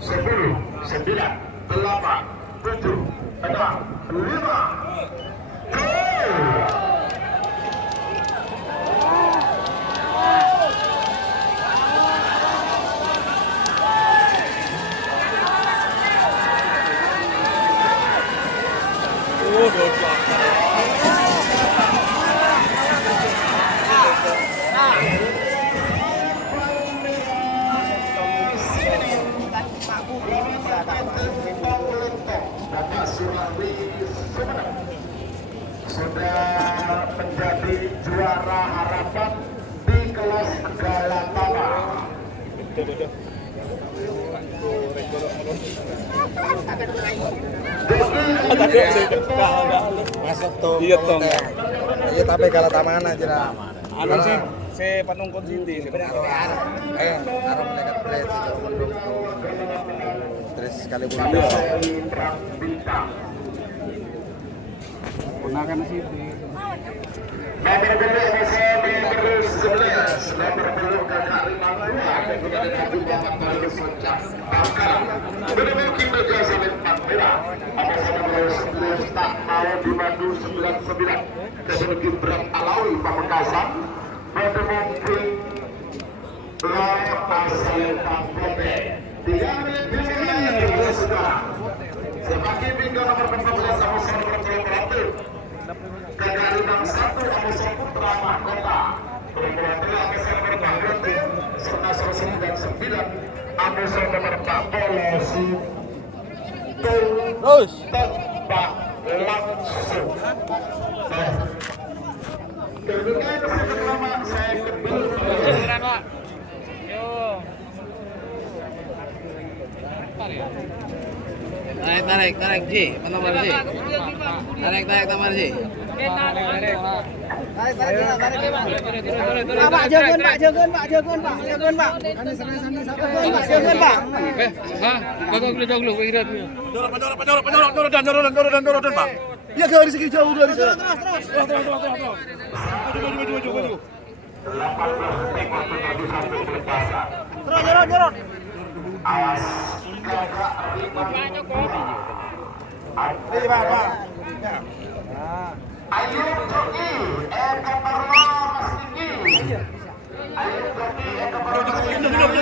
Sepuluh, 9, 8, 7, 6, 5. Sudah menjadi juara harapan di kelas Galatama. Masuk tuh. Iya tuh. Iya tapi Galatama aja. Anu sih, saya panungkon sini sebenarnya. Harus mendekat beres itu mendukung. Terus sekali pun. Gunakan sih. Nomor punggung nomor 11, nomor punggung kakak 52, dan kemudian maju babak baru puncak Bangkalan. Benar-benar kita jasa bintang merah. Atas nomor 10 tak mau dimandu 99. Kemudian Gibran Alawi Pamekasan. Berdemontri lepas Selentang Bote. 3 menit dimulai saudara. Semakin hingga nomor 14 sama-sama berkolaboratif. Kakak Rimang 1 Amusa Putra Mahkota. Berkolaboratif Amusa Berkolaboratif. Serta 99 Amusa nomor 4 Polosi. Terus tembak langsung. Kemudian pertama saya kembali. Tarik Ji, mana Ji? Tarik tamar Ji. Pak, jagoan Pak. Dorong, Pak. Iya, dari segi jauh dari sana. Maju. Jorong. Awas kakak Rimang. Ayo Joki, Eka Parma Mas Tinggi. Ayo Joki, Eka Parma Mas Tinggi.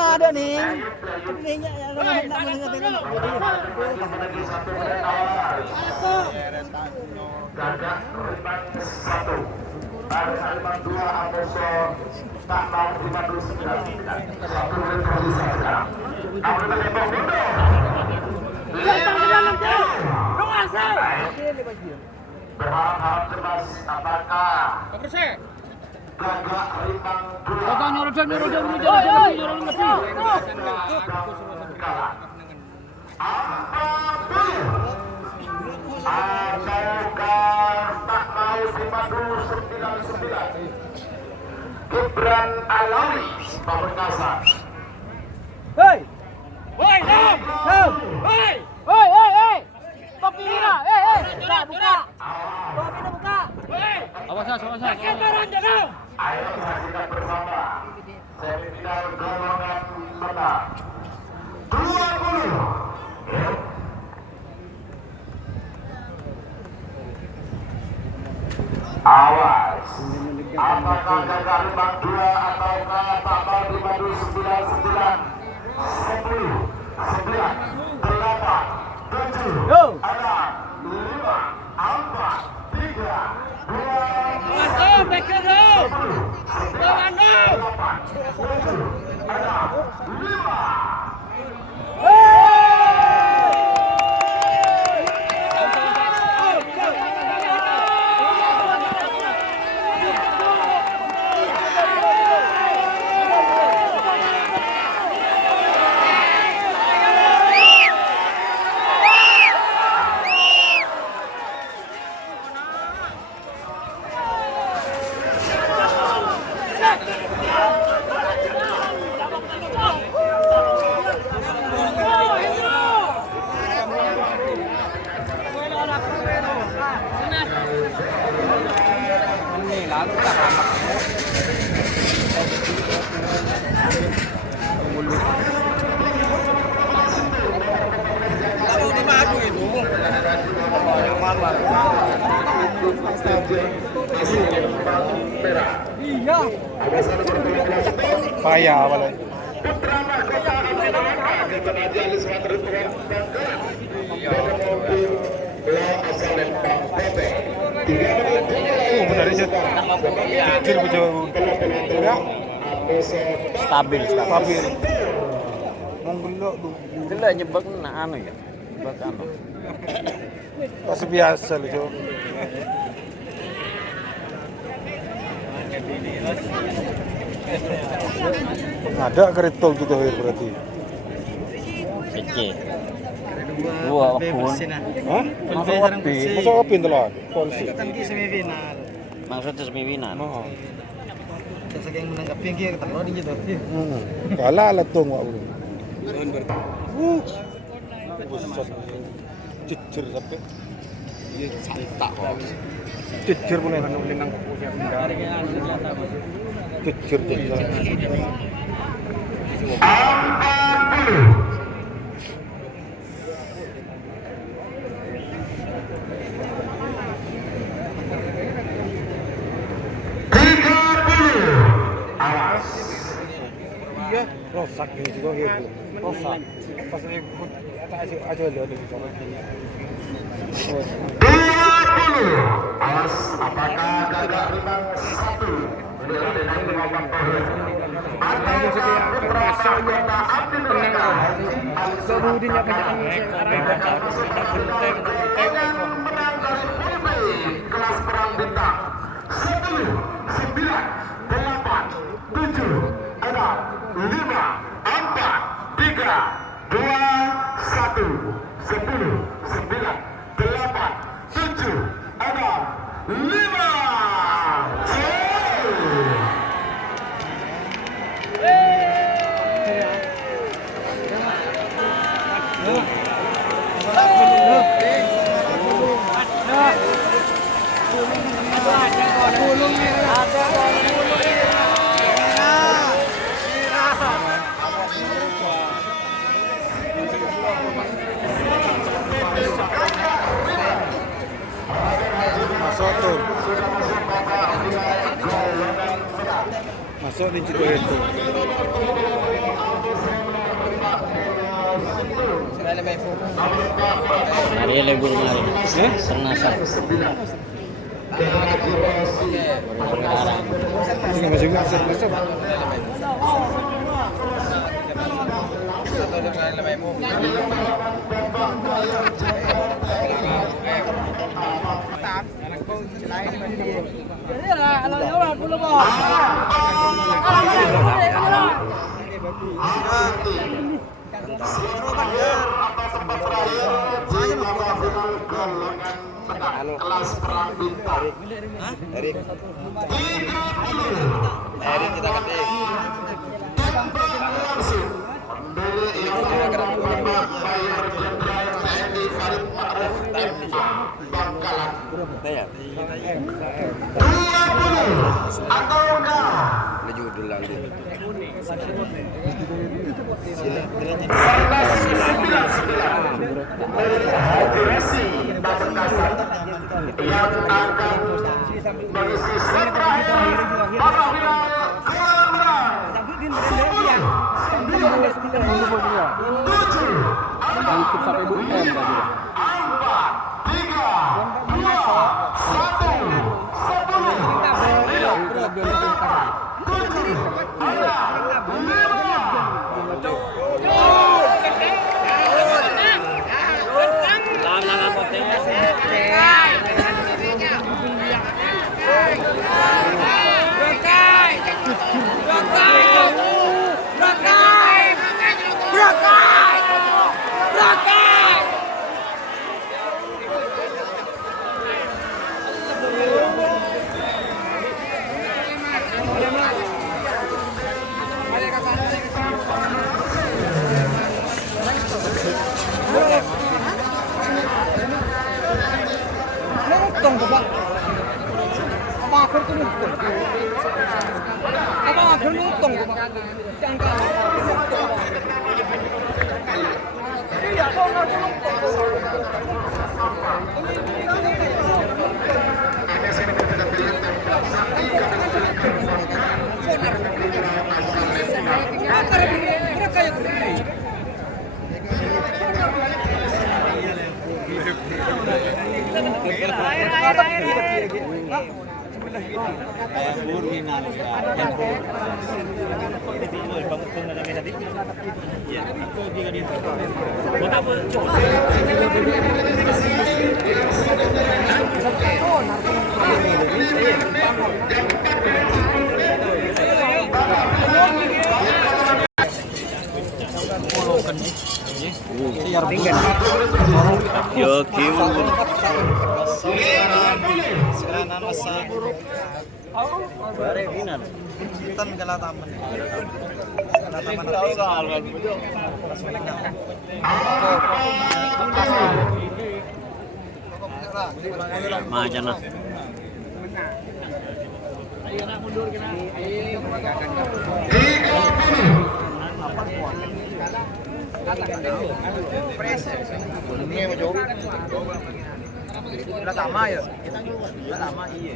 Ada nih. Kakak Rimang 1. Baris Rimang 2 Amoso tak mau 59. 1 menit tersisa sekarang. Namun kita tembak mundur. Berharap cemas apakah Gagak Rimang 2 Nyorong ataukah tak mau dipandu 99 Gibran Alawi Pamekasan. Hei! Pokoknya, buka. Awas. Ayo saksikan bersama semifinal golongan menang 20. Awas, apakah Gagak Rimang 2 ataukah tak mau dipandu 99 10 9 8 7 6 5 4 3 2 Hey! Payah awalnya. Putra Mahkota Amerika kita Majelis Madrid Bangkalan. Lo asal Lembang Pepe. 3 menit dimulai. Benar aja. Jujur bejo. Ya. Stabil. Monggo tuh. Gila nyebak na anu ya. Nyebak anu. Masih biasa loh, Jo. Ada keritol tuh berarti. Kece. Dua pun. Hah? Masa opin telah polisi. Semifinal. Maksudnya semifinal. Oh. Saking menangkap pinggir ketemu di gitu. Kalah letung wak bro. Jujur sampai. Iya santak kok. Jujur boleh nang jujur jujur. Iya, rosak ini juga gitu. Rosak. Pas ini aja lihat di sana. 20. Awas, apakah gagak rimang 1 dengan 54 poin? Atau Putra Mahkota Amerika Kemudian banyak dengan menang dari Pulpe kelas perang bintang 10, 9, 8, 7, 6, 5, 4, 3, 2, 1, 10, 9, 8, 7, 6, 5. Masuk di situ itu. Hari libur kemarin. Senasa. Ini masih masuk. Kelas perang bintang. Erik kita kan Langsung membeli yang Bapak Mayor Jenderal TNI Farid Ma'ruf MA Bangkalan. 20 ataukah judul lagi. 1999 Haji Resi Bangkalan yang akan mengisi set terakhir pada wilayah Kolam 20 Yo, Kim. Sekarang nama sa Bare final. Tan Galataman. Galataman. Majan lah. Udah lama ya? Udah lama iya.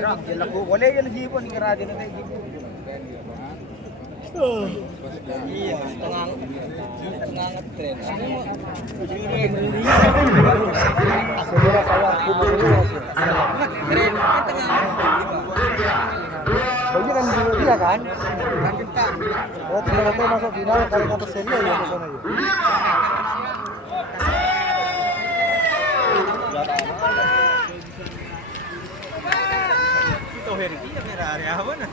Rak, lagu boleh kan jipon kerajaan nanti jipon. Iya, tengah ngetren. Semua kayak kumpul Keren tengah. Banyak kan dia kan? Oh, tinggal masuk final kali kata seri ya ke sana ya. Itu hari ini merah apa nah?